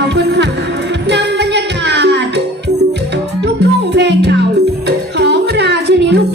นำบรรยากาศ ลูกทุ่งเพลงเก่า ของราชินีลูก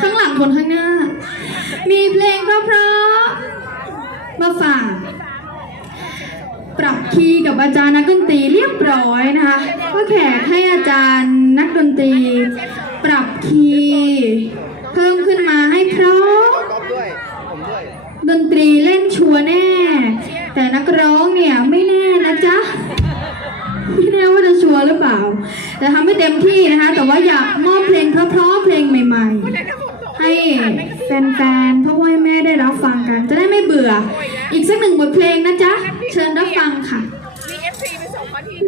ข้างหลังคนข้างหน้า มีเพลงเพราะๆมาฝาก ปรับคีย์กับอาจารย์นักดนตรีเรียบร้อยนะคะ ก็แขกให้อาจารย์นักดนตรี ปรับคีย แฟนๆพ่อพ่อแม่ได้รับฟังกัน จะได้ไม่เบื่อ อีกสักหนึ่งบทเพลงนะจ๊ะ เชิญรับฟังค่ะ มีเอฟซีไปส่งมาที่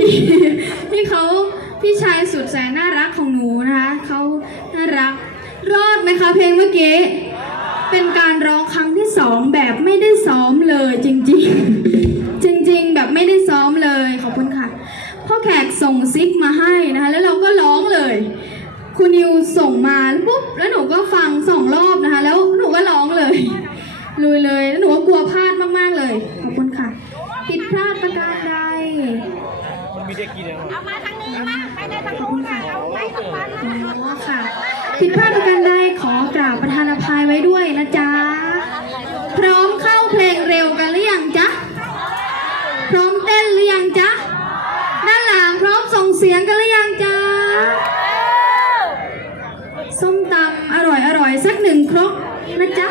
ตลกดีพี่เขาพี่ชายสุดแสนน่ารักของหนูนะคะเขาน่ารัก รอดไหมคะเพลงเมื่อกี้ เป็นการร้องครั้งที่สองแบบไม่ได้ซ้อมเลยจริง ๆ จริง ๆ แบบไม่ได้ซ้อมเลยขอบคุณค่ะพ่อแขกส่งซิกมาให้นะคะ แล้วเราก็ร้องเลย คุณนิวส่งมาปุ๊บแล้วหนูก็ฟังสองรอบนะคะ แล้วหนูก็ร้องเลยลุยเลยแล้วหนูก็กลัวพลาดมากๆเลย ขอบคุณค่ะผิดพลาดประการใด มีเด็กกินแล้วเอามาทางนี้มาไปในทางนู้นนะเอาไปทางฟันนะอ๋อค่ะผิดพลาดประการใดขอกราบประธานอภัยไว้ด้วยนะจ๊ะ พร้อมเข้าเพลงเร็วกันหรือยังจ๊ะ พร้อมเต้นหรือยังจ๊ะ ด้านหลังพร้อมส่งเสียงกันหรือยังจ๊ะ ส้มตำอร่อยอร่อยๆสักหนึ่งครกนะจ๊ะ